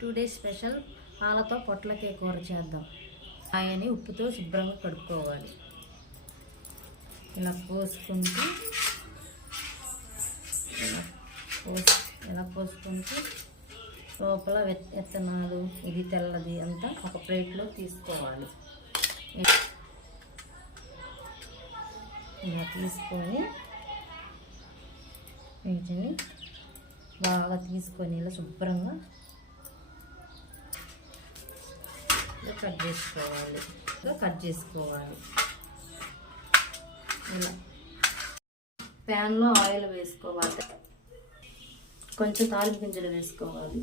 Today special పాలతో పొట్లకాయ కూర చేద్దాం. ఆయని ఉప్పుతో శుభ్రంగా కడుక్కోవాలి. ఇలా పోసుకుంటూ లోపల విత్తనాలు ఇది తెల్లది అంతా ఒక ప్లేట్లో తీసుకోవాలి. ఇలా తీసుకొని వీటిని బాగా తీసుకొని ఇలా శుభ్రంగా కట్ చేసుకోవాలి. ఇలా ప్యాన్లో ఆయిల్ వేసుకోవాలి. కొంచెం తాలింపు గింజలు వేసుకోవాలి.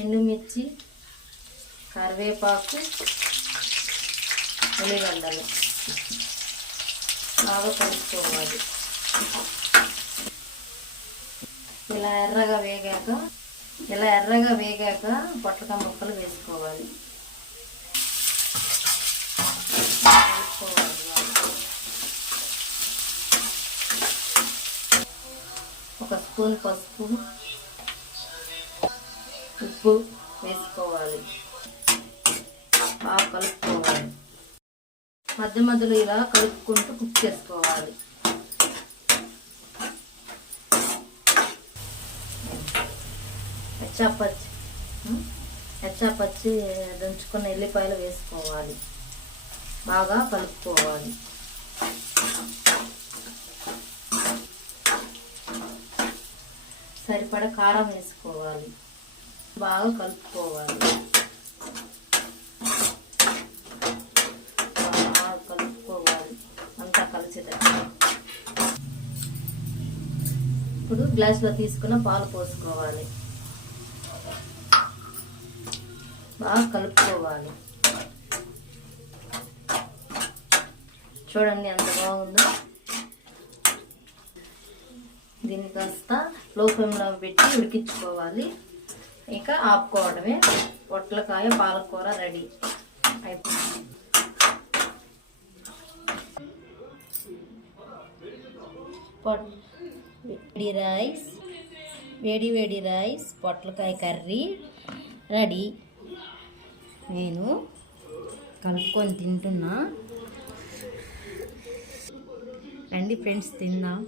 ఎండుమిర్చి, కరివేపాకు, ఉల్లిగడ్డలు బాగా కలుపుకోవాలి. ఇలా ఎర్రగా వేగాక పొట్లకాయ ముక్కలు వేసుకోవాలి. ఒక స్పూన్ పసుపు, ఉప్పు వేసుకోవాలి. బాగా కలుపుకోవాలి. మధ్య మధ్యలో ఇలా కలుపుకుంటూ కుక్ చేసుకోవాలి. పచ్చి దంచుకున్న ఎల్లిపాయలు వేసుకోవాలి. బాగా కలుపుకోవాలి. సరిపడా కారం వేసుకోవాలి. బాగా కలుపుకోవాలి. అంతా కలిసేటట్టు. ఇప్పుడు గ్లాసులో తీసుకున్న పాలు పోసుకోవాలి. బాగా కలుపుకోవాలి. చూడండి ఎంత బాగుందో. దీన్ని కాస్త లో ఫ్లేమ్లో పెట్టి ఉడికించుకోవాలి. ఇక ఆపుకోవడమే. పొట్లకాయ పాలకూర రెడీ అయిపోయింది. వేడి రైస్ పొట్లకాయ కర్రీ రెడీ. నేను కలుపుకొని తింటున్నా. రండి ఫ్రెండ్స్, తిందాం.